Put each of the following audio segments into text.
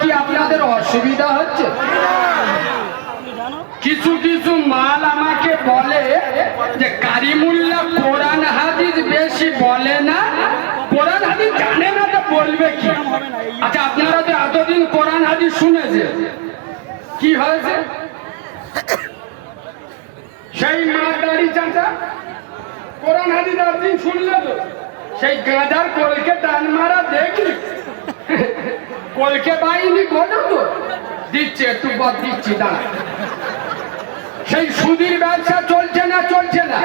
কি আপনাদের অসুবিধা হচ্ছে? কিছু কিছু মাল আমাকে বলে যে, কারিমুল্লাহ কোরআন হাদিস বেশি বলে না। কোরআন হাদিস জানে না তো বলবে কি? আচ্ছা আপনারা তো এতদিন কোরআন হাদিস শুনেছে কি হয়েছে? সেই মা দাড়ি চাচা, কোরআন হাদিস একদিন শুনলে তো? সেই গাঁজার কলকে টান মারা দেখলি? কলকে বাইনি তো? দিচ্ছে, একটু পর দিচ্ছি, দাঁড়া। সেই সুদীর ব্যবসা চলছে না চলছে না?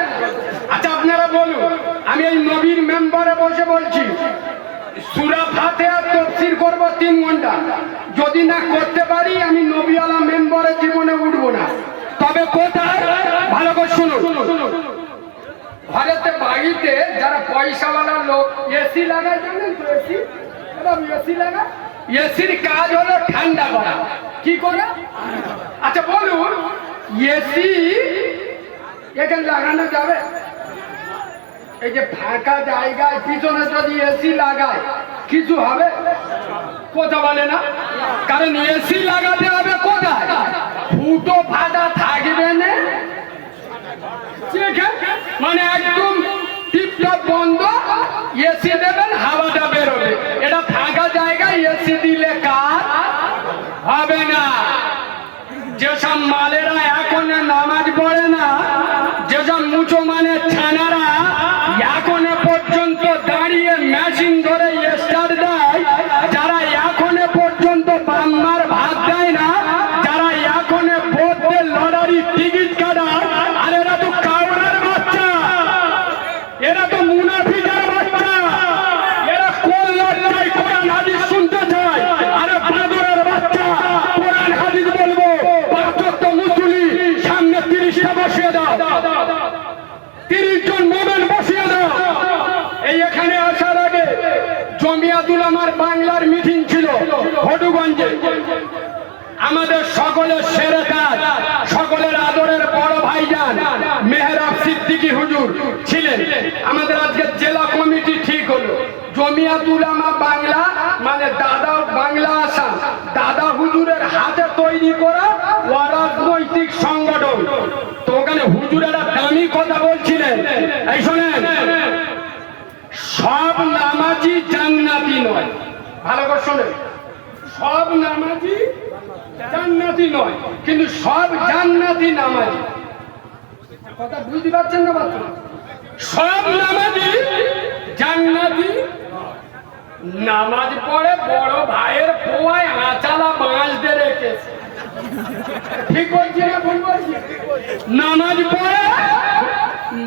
আচ্ছা আপনারা বলুন, আমি এই নবীর মেম্বারে বসে বলছি সুরা ফাতে আর তফসির করব তিন ঘণ্টা। যদি না করতে পারি, আমি নবীওয়ালা মেম্বারে জীবনে উঠবো না। তবে কোথায়? ভালো করে শুনুন। ঘরেতে, বাড়িতে যারা পয়সাওয়ালা লোক এসি লাগায় জানেন তো এসি এসি লাগায়? এসির কাজ হলো ঠান্ডা করা। কি করে? আচ্ছা বলুন, এসি এখানে লাগানো যাবে? এই যে ফাঁকা জায়গায় পিছনে যদি এসি লাগায়, কিছু হবে? কথা বলে না। কারণ এসি লাগাতে হবে কোথায়? ফুটো ফাটা থাকবে না। মানে একদম টিপটপ বন্ধ। এসি দেবেন, হাওয়াটা বেরোবে। এটা ফাঁকা দিলে কাজ হবে না। যেসব মালেরা এখন নামাজ পড়ে না যেসব মুচো মানে ছানারা এখনও পর্যন্ত দাঁড়িয়ে মেশিন ধরে স্টার্ট দেয় যারা এখনও পর্যন্ত বাম্মার ভাত দেয় না যারা এখনও ভোটে লটারি টিকিট কাটায় আর এরা তো কাউরার বাচ্চা এরা তো মুনাফিকের বাচ্চা এরা কোন লজ্জায় কোরআন হাদিস শুনতে চায় আরে বাদরের বাচ্চা কোরআন হাদিস বলব পাঁচত্ব মুসুলি সামনে তিরিশটা বসিয়ে দাও তিরিশ জন মোমেন বসিয়ে দাও। এই এখানে আসার আগে জমিয়াতুল আমার বাংলার মিটিং ছিল হটুগঞ্জে আমাদের সকলের সেরে কাজ, সকলের আদরের বড় ভাইজান মেহরাব সিদ্দিকী হুজুর ছিলেন। আমাদের আজকে জেলা কমিটি ঠিক হলো। জমিয়াতুল আমা বাংলা মানে দাদা বাংলা আসাম। দাদা হুজুরের হাতে তৈরি করা অরাজনৈতিক সংগঠন। তো ওখানে হুজুরেরা দামি কথা বলছিলেন। এই শোনেন, সব নামাজি জান্নাতি নয়। ভালো করে সব নামাজি জান্নাতি নয়, কিন্তু সব জান্নাতি নামাজি। কথা বুঝতে পারছেন না সব নামাজি জান্নাতি নামাজ পড়ে বড় ভাইয়ের পোয়ায় আচালা বাঁচতে রেখেছে। ঠিক বলছি না ভুল বলছি? নামাজ পড়ে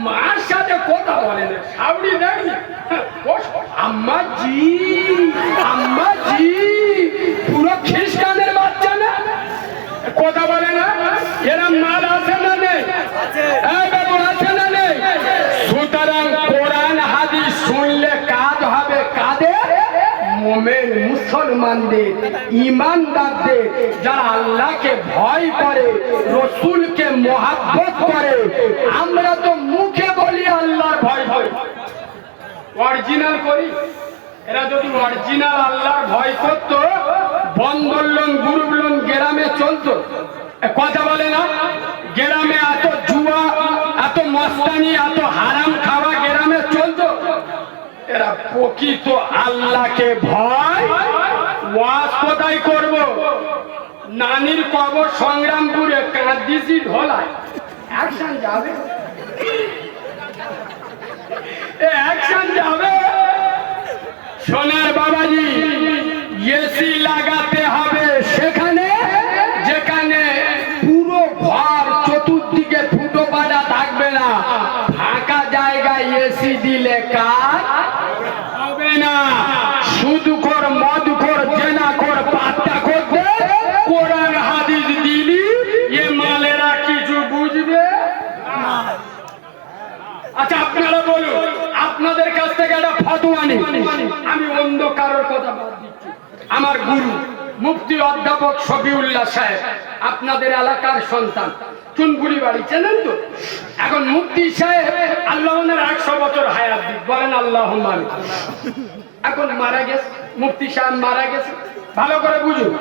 মার সাথে কথা বলে না সাবড়ি দেখি আম্মা জি আম্মা জি পুরো খ্রিস্টানের বাচ্চা না? কথা বলে না এরা মাল আছে না নেই? আছে। না নেই? সুতরাং কোরআন হাদিস শুনলে কাজ মোমেন মুসলমানদের, ইমানদারদের, যারা আল্লাহকে ভয় করে, রসুলকে মহাব্বত করে, আমরা তো মুখে বলি আল্লাহর ভয় ভয়। অরিজিনাল করি? এরা যদি অরিজিনাল আল্লাহর ভয় করত বন্দর লোন গ্রুপ লোন গ্রামে চলতো। কথা বলে না? গ্রামে এত জুয়া, এত মস্তানি, এত হারাম খাওয়া প্রকৃত আল্লাহকে ভয় ওয়াজ কোথায় করব? নানির কবর সংগ্রামপুরে কাঁদিসি ঢোলায়। অ্যাকশন যাবে? অ্যাকশন যাবে? সোনার বাবাজি এসি লাগাতে হবে সেখানে যেখানে পুরো ঘর চতুর্দিকে ফুটো পাটা থাকবে না ফাঁকা জায়গায় এসি দিলে কাজ হবে না সুদ কর মদ কর জেনা কর পাত্তা করতে কোরআন হাদিস দিলি এ মালেরা কিছু বুঝবে আচ্ছা আপনারা বলুন আপনাদের কাছ থেকে একটা নিই আমি অন্য কারোর কথা বাদ দিচ্ছি। আমার গুরু, মুফতি অধ্যাপক শফিউল্লাহ সাহেব, আপনাদের এলাকার সন্তান। চুনপুরি বাড়ি, চেনেন তো? এখন মুফতি সাহেব আল্লাহনের একশো বছর হায়াত দিক। বলেন আল্লাহ এখন মারা গেছে। মুফতি সাহেব মারা গেছে। ভালো করে বুঝুন।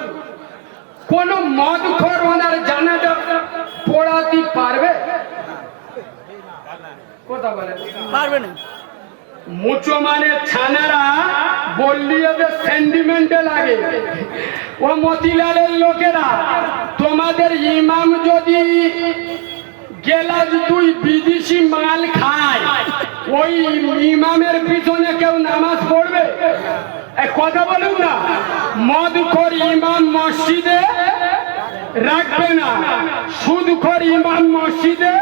কোন মদ খোর ওনার জানাজা পড়াতে পারবে? কথা বলে পারবে না। মুচো মানে ছানারা বললি ওদের সেন্টিমেন্টে লাগে। ও মতিলালের লোকেরা, তোমাদের ইমাম যদি গেলাস দুই বিদেশি মাল খায়, ওই ইমামের পিছনে কেউ নামাজ পড়বে? কথা বলুন না। মদ কর ইমাম মসজিদে রাখবে না। সুদ কর ইমাম মসজিদে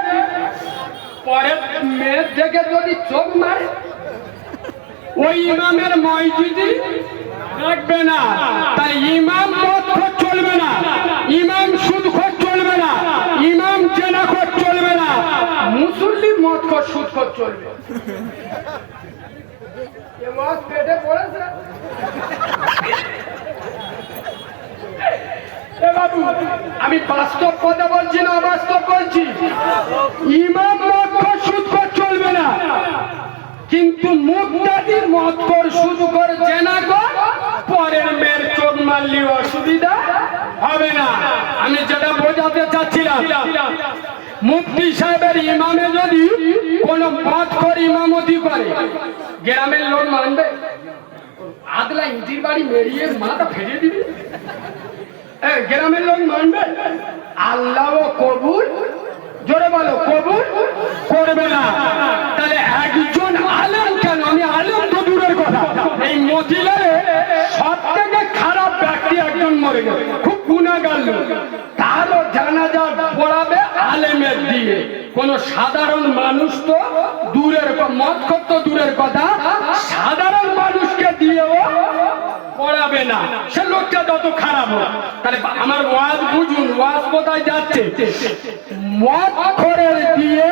পরে মেয়ের থেকে যদি চোখ মারে ওই ইমামের মসজিদে রাখবে না। তাই ইমাম মদ চলবে না। ইমাম সুদ চলবে না। ইমাম জেনাখর চলবে না। মুসল্লি মদ সুদ চলবে। পেটে পড়েছে। বাবু, আমি বাস্তব কথা বলছি না অবাস্তব বলছি? ইমাম মদ সুদ চলবে না। কিন্তু মুক্তাদি মত কর, শুধু কর, জেনা কর, পরের মেয়ের চোখ মারলি অসুবিধা হবে না। আমি যেটা বোঝাতে চাচ্ছিলাম, মুফতি সাহেবের ইমামে যদি কোন মত কর, ইমামতি করে, গ্রামের লোক মানবে? আদলা ইটির বাড়ি মেরিয়ে মাথা ফেরিয়ে দিবি? গ্রামের লোক মানবে? আল্লাহ কবুল, জোরে বলো, কবুল করবে না। তাহলে একজন আলেম কেন আমি আলেম তো দূরের কথা এই মতিলারে সব থেকে খারাপ ব্যক্তি একজন মরে গেল। খুব গুণাগার লোক। তারও জানাজা পড়াবে আলেমের দিয়ে। কোন সাধারণ মানুষ তো দূরের মত তো দূরের কথা। সাধারণ মানুষকে দিয়েও পড়াবে না। সে লোকটা যত খারাপ হোক। তাহলে আমার ওয়াজ বুঝুন, ওয়াজ কোথায় যাচ্ছে? মদ খোরের দিয়ে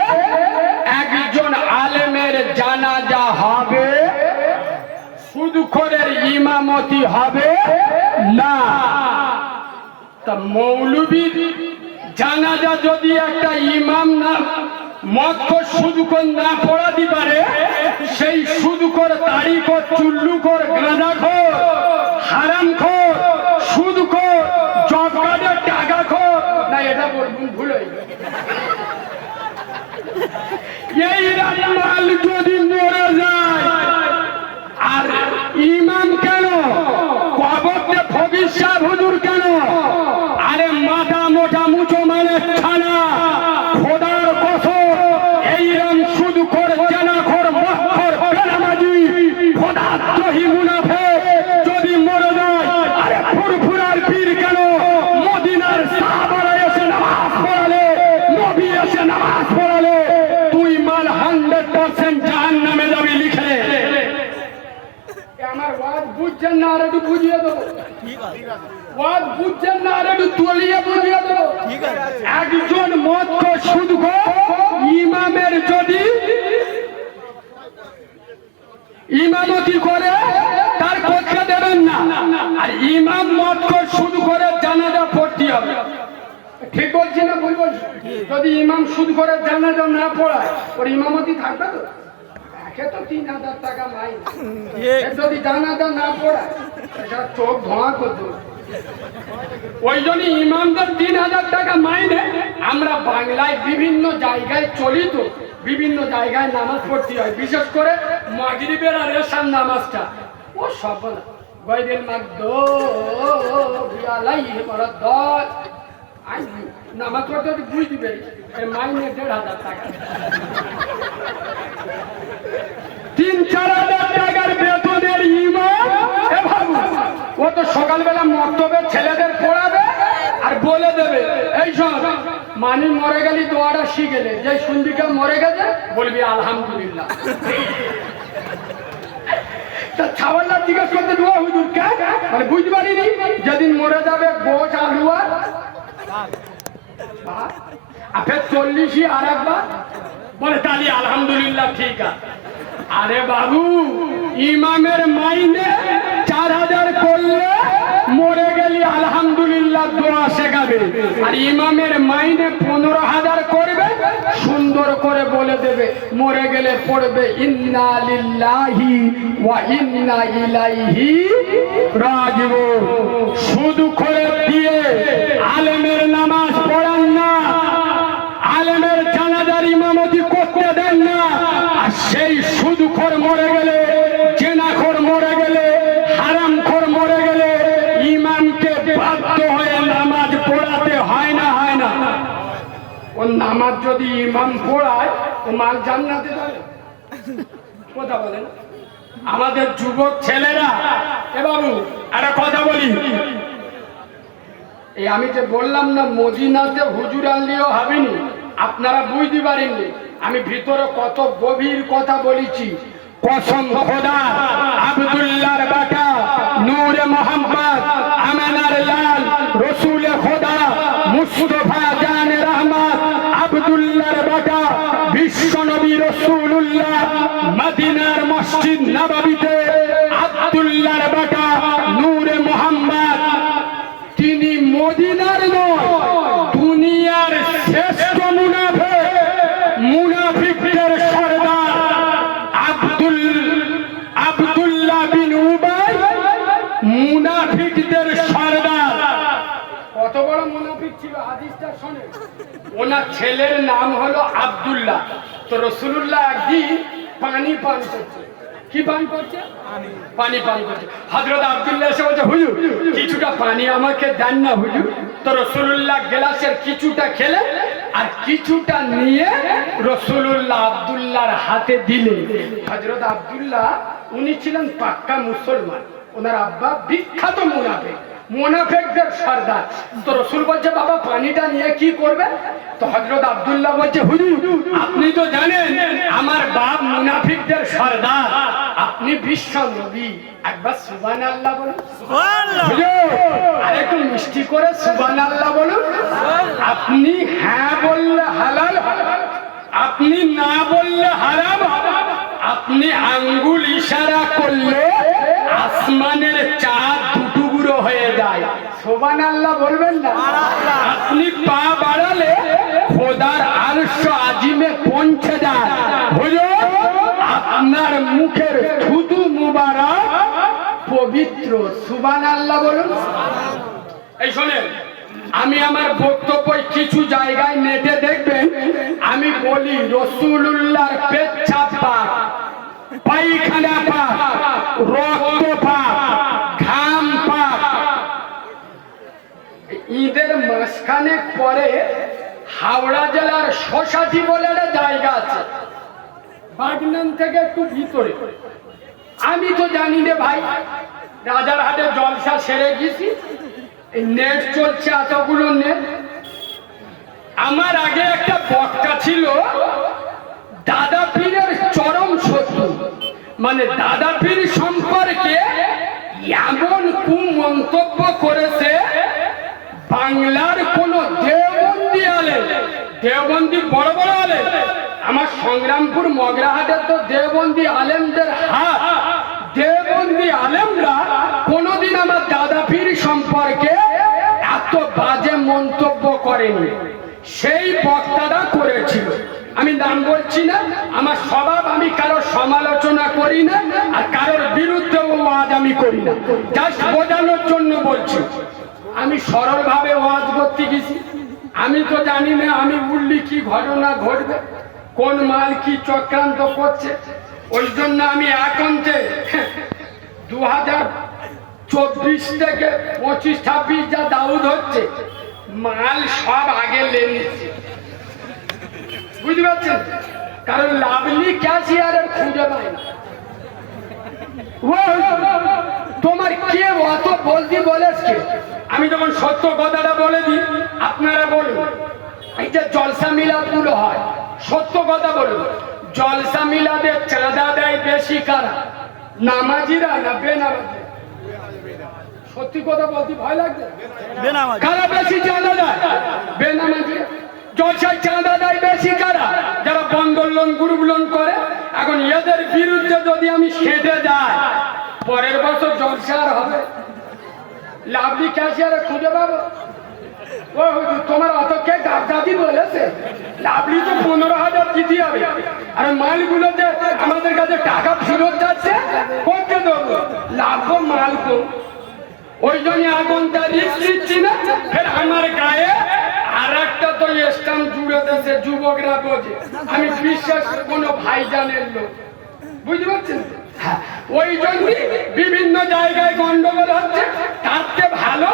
একজন আলেমের জানাজা হবে সুদ খোরের ইমামতি হবে না তা মৌলবী জানাজা যদি একটা ইমাম না, মদ সুদকর না পড়াতে পারে, সেই সুদকর তারিখর চুল্লুকর গাঁদা খোর হারাম খোর সুদ খোর জব কার্ডের টাকা খোর না, এটা বলবুন ভুল। এই রাজমাল যদি মরে যায়, আর ইমাম কেন কবরতে ফকির সাহেব হুজুর কেন আরে মাথা মোটা মুচো মানে ছানা খোদার কসম এইরম শুধু করে জানা খোর মহর বেনামাজি খোদা দহি মুনাফে যদি মরে যায় আরে ফুরফুরার পীর কেন মদিনার সাহাবারা এসে নামাজ পড়ালে নবী এসে নামাজ পড়ালে তুই মাল হান্ড্রেড পার্সেন্ট জাহান নামে যাবি লিখে আমার ওয়াজ বুঝছেন না আর একটু বুঝিয়ে দেবো। ওয়াজ বুঝছেন না আর একটু তলিয়ে বুঝিয়ে দেবো। একজন মত শুধু ইমামের যদি ইমামতি করে, তার করতে দেবেন না। আর ইমাম মত শুধু করে জানাজা পড়তে হবে। ঠিক বলছি না, ভুল বলছি? যদি ইমাম শুধু করে জানাজা না পড়ায়, ওর ইমামতি থাকবে তো? একে তো তিন হাজার টাকা মাইন যদি জানাজা না পড়ায় এটা চোখ ধোঁয়া করতো ওই জন্য ইমামদের তিন হাজার টাকা মাইনে। আমরা বাংলায় বিভিন্ন জায়গায় চলি তো বিভিন্ন জায়গায় নামাজ পড়তে হয়। বিশেষ করে মাগরিবের আর এসার নামাজটা। ও সব বলা গয়দিন মাগ দো বিয়ালাই বড় দশ নামাজ পড়তে একটু বুঝ দিবে এই মাইনে দেড় হাজার টাকা। তিন চার হাজার টাকার বেতনের ইমাম। ও তো সকালবেলা মক্তবে ছেলেদের পড়াবে আর বলে দেবে এই শোন মানি মরে গেলি দোয়াটা শিখেলে যে সুন্দিকা মরে গেছে বলবি আলহামদুলিল্লাহ। তা ছাওয়াল্লা জিজ্ঞেস করতে দোয়া হুজুর কে? মানে বুঝতে পারিনি যেদিন মরে যাবে গোছ আলু আর একবার? বলে, তাহলে আলহামদুলিল্লাহ ঠিক আছে। আরে বাবু, ইমামের মাইনে চার হাজার করলে মরে গেলি, আলহামদুলিল্লাহ দোয়া শেখাবে। আর ইমামের মাইনে পনেরো হাজার করবে, সুন্দর করে বলে দেবে, মরে গেলে পড়বে, ইন্না ওয়া ইন্না ইলাইহি শুধু করে দিয়ে আলেমের নামাজ পড়ান না আলেমের জানাজার ইমামতি করতে দেন না। আর সেই সুদখোর মরে গেলে, জেনাখোর মরে গেলে, হারামখোর মরে গেলে, ইমামকে বাধ্য হয়ে নামাজ পড়াতে হয় না হয় না। ও নামাজ যদি ইমাম পড়ায়, ও মাল জান্নাতে যাবে কথা বলেন। আমাদের যুবক ছেলেরা, এ বাবু একটা কথা বলি। এই আমি যে বললাম না, মদিনাতে হুজুর আনলিও হবেনি, আপনারা বুঝতে পারেননি। আমি ভিতরে কত গভীর কথা বলেছি। কসম খোদা, আব্দুল্লাহর বাটা, নূরে মোহাম্মদ, আমেনার লাল, রসুল খোদা, মুস্তফা জান রহমত আব্দুল্লাহর বাটা বিশ্ব নবী রসুল্লাহ মদিনার মসজিদ নববীতে আব্দুল্লাহর বাটা নূরে মোহাম্মদ তিনি মদিনার নয় দুনিয়ার শ্রেষ্ঠ মুনাফে মুনাফিকদের সর্দার আব্দুল আব্দুল্লাহ বিন উবাই মুনাফিকদের সর্দার কত বড় মুনাফিক ছিল হাদিসটা শোনে ওনার ছেলের নাম হলো আব্দুল্লাহ। তো রসুল্লাহ একদিন পানি পান করছে। কি পান করছে? পানি। পান করছে। হজরত আব্দুল্লাহ এসে বলছে হুজুর কিছুটা পানি আমাকে দেন না হুজুর। তো রসুল্লাহ গ্লাসের কিছুটা খেলে আর কিছুটা নিয়ে রসুল্লাহ আব্দুল্লাহর হাতে দিলে হজরত আব্দুল্লাহ উনি ছিলেন পাক্কা মুসলমান। ওনার আব্বা বিখ্যাত মুনাফেক। মুনাফেকদের সর্দার। তো রসুল বলছে বাবা পানিটা নিয়ে কি করবে? তো হজরত আব্দুল্লাহ বলছে হুজুর আপনি তো জানেন আমার বাপ মুনাফিকদের সর্দার। আপনি বিশ্ব নবী। একবার সুবান আল্লাহ বলুন আর একটু মিষ্টি করে সুবান আল্লাহ বলুন আপনি হ্যাঁ বললে হালাল আপনি না বললে হারাম। আপনি আঙ্গুল ইশারা করলে আসমানের চাঁদ হয়ে যায়। সোবান আল্লাহ বলবেন না? আপনি পা বাড়ালে খোদার আলস্য আজিমে পৌঁছে যায়। আপনার মুখের থুতু মুবারক পবিত্র। সুবান আল্লাহ বলুন। এই শোনেন, আমি আমার বক্তব্য কিছু জায়গায় নেটে দেখবেন, আমি বলি রসুল্লাহর পেচ্ছাপ পাক, পায়খানা পাক, রক্ত পাক ঘাম পাক ঈদের মাঝখানে পরে হাওড়া জেলার শশাটি বলে জায়গা আছে। বাগনান থেকে একটু ভিতরে। আমি তো জানি রে ভাই, রাজারহাটে জলসা সেরে গেছি। নেট চলছে এতগুলো নেট। আমার আগে একটা বক্তা ছিল, দাদা পীরের চরম শত্রু। মানে দাদা পীর সম্পর্কে এমন কুমন্তব্য করেছে বাংলার কোন দেওবন্দি আলে, দেওবন্দি বড় বড় আলে, আমার সংগ্রামপুর মগরাহাটের তো দেওবন্দি আলেমদের হাত। দেওবন্দি আলেমরা কোনোদিন আমার দাদা পীর সম্পর্কে এত বাজে মন্তব্য করেনি। সেই বক্তারা করেছিল। আমি নাম বলছি না, আমার স্বভাব আমি কারোর সমালোচনা করি না, আর কারোর বিরুদ্ধে ওয়াজ আমি করি না। জাস্ট বোঝানোর জন্য বলছি। আমি সরলভাবে ওয়াজ করতে গেছি। আমি তো জানি না আমি উঠলি কি ঘটনা ঘটবে, কোন মাল কি চক্রান্ত করছে। ওই জন্য আমি একান্তে দু হাজার চব্বিশ থেকে পঁচিশ ছাব্বিশ যা দাউদ হচ্ছে, মাল সব আগে লেনছে বুঝতে পারছেন? কারণ লাভলি ক্যাশিয়ারের খুঁজে পায় না। তোমার কে অত বলতি বলেছে? আমি যখন সত্য কথাটা বলে দিই আপনারা বলুন। এই যে জলসা মিলাদগুলো হয় সত্য কথা বলুন। জলসা মিলাদে চাঁদা দেয় বেশি কারা? নামাজিরা না বেনামাজি? সত্যি কথা বলতে ভয় লাগছে কারা বেশি চাঁদা দেয়? বেনামাজি। জলসায় চাঁদা দেয় বেশি কারা? যারা বন্ধন লোন গ্রুপ লোন করে এখন এদের বিরুদ্ধে যদি আমি সেটে যাই পরের বছর জলসা আর হবে লাভলি ক্যাশিয়ারে খুঁজে পাবো। ও, তোমার অত কে গাবদাদি বলেছে লাভলি তো পনেরো হাজার দিতে হবে। আর মালগুলো যে আমাদের কাছে টাকা ফেরত যাচ্ছে করতে দেবো? লাভ মাল কম ওই জন্য আগুনটা রিস্ক দিচ্ছি না, ফের আমার গায়ে আর একটা তো স্টাম্প জুড়ে দিয়েছে, যুবকরা বোঝে। আমি বিশ্বাস কোনো ভাইজানের লোক। বুঝতে পারছেন? ওই জন্য বিভিন্ন জায়গায় গন্ডগোল হচ্ছে, তার চেয়ে ভালো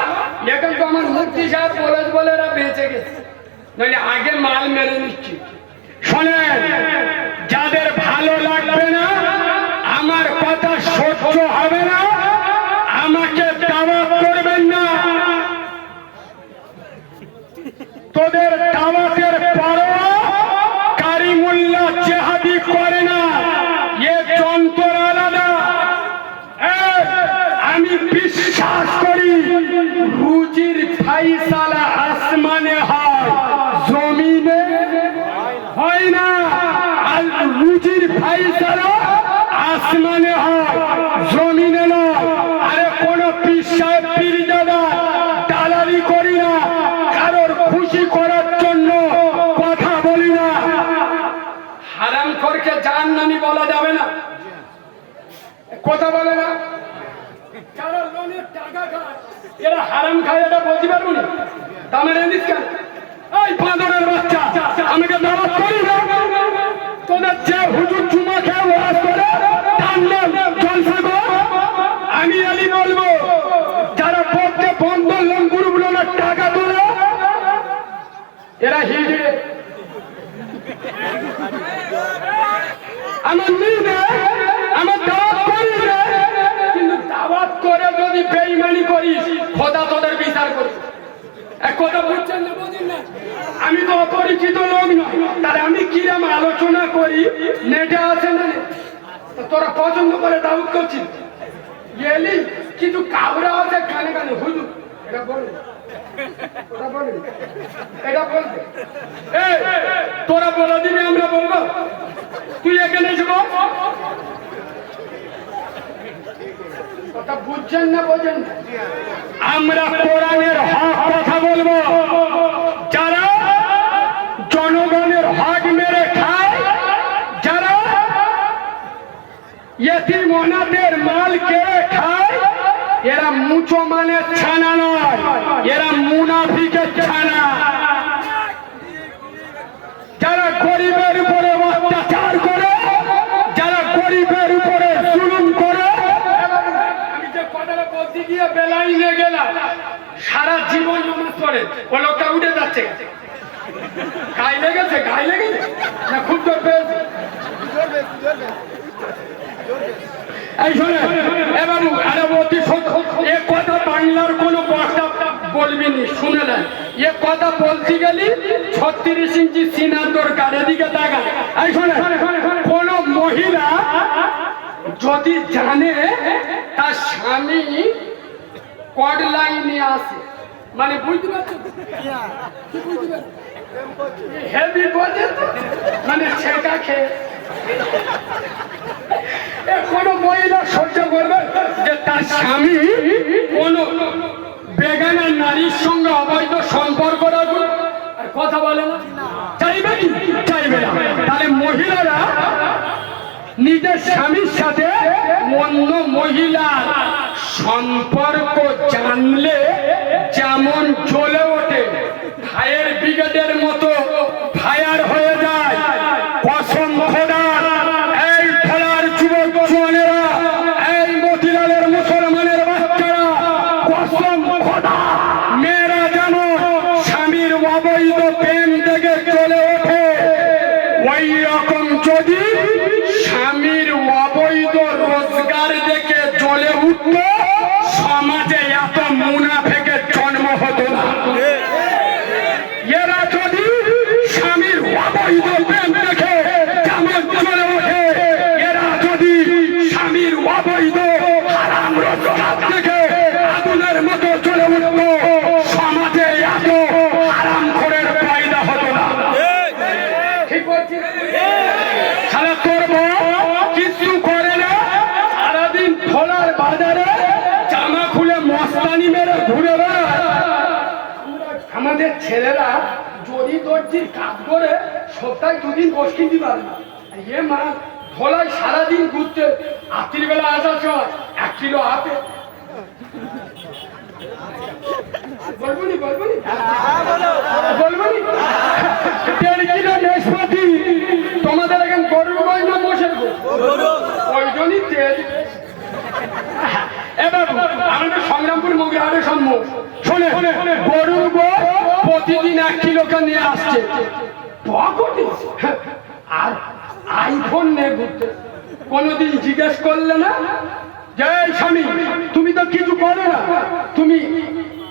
এখন তো আমার মুক্তি সাহেব বলে বলে এরা বেঁচে গেছে। আগে মাল মেরে নিচ্ছি। শোনেন, যাদের ভালো লাগবে না আমার কথা সহ্য হবে না আমাকে দাওয়াত করবেন না তোদের দাওয়াতের পরও কারিমুল্লাহ জেহাদি করে না এ যন্ত্র আলাদা এই, আমি বিশ্বাস করি রুজির ফাইসালা আসমানে হয় জমিনে হয় না আর রুজির ফাইসালা আসমানে হয় জমিনে নয় আরে কোন পিসায় পীরজাদা দালালি করি না কারোর খুশি করার জন্য কথা বলি না হারাম করকে জান নামি বলা যাবে না কথা বলে না যারা লোনের টাকা খায় এরা হারাম খায় এটা বলতে পারব না। দামের কেন? এই বাচ্চা, আমাকে দাওয়াত করি না তোদের যে হুজুর চুমা খেয়ে ওয়াজ করে, টানলে জলসা গো। আমি আলি বলব, যারা পড়তে বন্ধ লোন গ্রুপ টাকা তোলে। এরা হিজড়ে কথা বুঝছেন না, বুঝেন না? আমি তো অপরিচিত লোক নয়। তাহলে আমি কিরম আলোচনা করি? নেটে আছে না তোরা পছন্দ করে দাউদ করছিস? এলি কিন্তু কাবরা আছে কানে কানে, হুজুর। এটা বলবে তোরা বলে দিবি আমরা বলব? তুই এখানে এসে বুঝছেন না বোঝেন আমরা কোরআনের হক কথা বলব। যারা জনগণের হক মেরে খায়, যারা ইয়েতিম অনাথের মাল কেড়ে খায়, এরা মুচো মানে ছানা নয়, এরা মুনাফিকের ছানা। গিয়ে গেলাম। সারা জীবন নামাজ পড়ে। ও লোকটা উঠে যাচ্ছে। গায়ে লেগেছে গায়ে লেগেছে? না, খুব জোর পেয়েছে। এই এ বাবু আরে অতি কথা বাংলার কোনো বক্তা বলবিনি, শুনে না এ কথা বলতে গেলি ছত্রিশ ইঞ্চি সিনার দরকার, এদিকে দেখা এই শোনে কোন মহিলা যদি জানে তার স্বামী কড লাইনে আসে। মানে বুঝতে পারছ? কি বুঝতে পারছ? মানে ছেঁকা খেয়ে। কোনো মহিলা সহ্য করবে যে তার স্বামী কোন বেগানা নারীর সঙ্গে অবৈধ সম্পর্ক রাখবে? আর কথা বলে না? চাইবে কি? চাইবে না। তাহলে মহিলারা নিজের স্বামীর সাথে অন্য মহিলার সম্পর্ক জানলে যেমন চলে ওঠে ভাইয়ের ব্রিগেডের মতো সপ্তাহে দুদিন বস কিনতে পারে না। ইয়ে মা ধোলায় সারাদিন ঘুরতে রাত্রিবেলা আসার সময় এক কিলো নেশপাতি, তোমাদের এখন গয় না সংগ্রামপুর সম্মুখ গো প্রতিদিন এক কিলো নিয়ে আসছে। আর আইফোন নিয়ে ঘুরতে কোনোদিন জিজ্ঞেস করলে না, যে, এই স্বামী, তুমি তো কিছু করো না। তুমি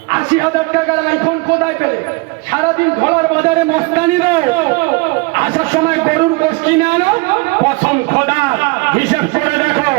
আশি হাজার টাকার আইফোন কোথায় পেলে? সারাদিন ধলার বাজারে মস্তানি দাও। আসার সময় গরুর গোশ কিনে আনো। কসম খোদা, হিসেব করে দেখো।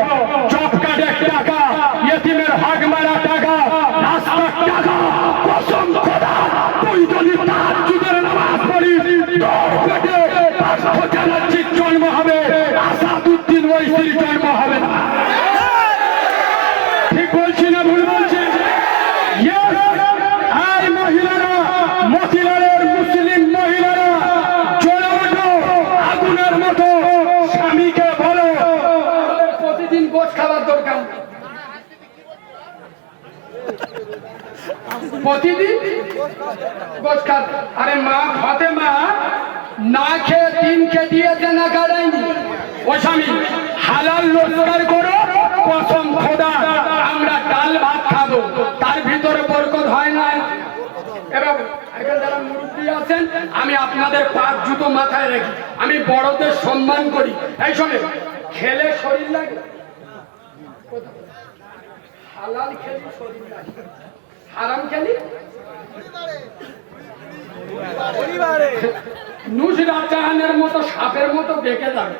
প্রতিদিন খাত আরে মা ফাতে মা, না খেয়ে দিন কেটিয়েছে না কাটায়নি ও স্বামী, হালাল রোজগার করো কসম খোদা, আমরা ডাল ভাত খাব। তার ভিতরে বরকত হয় না। মুরব্বী আছেন, আমি আপনাদের পাঁচ জুতো মাথায় রাখি। আমি বড়দের সম্মান করি। এই শোনে, খেলে শরীর লাগে? হালাল খেলি শরীর লাগে। হারাম খেলি? নুসরাত জাহানের মতো সাপের মতো দেখে যাবে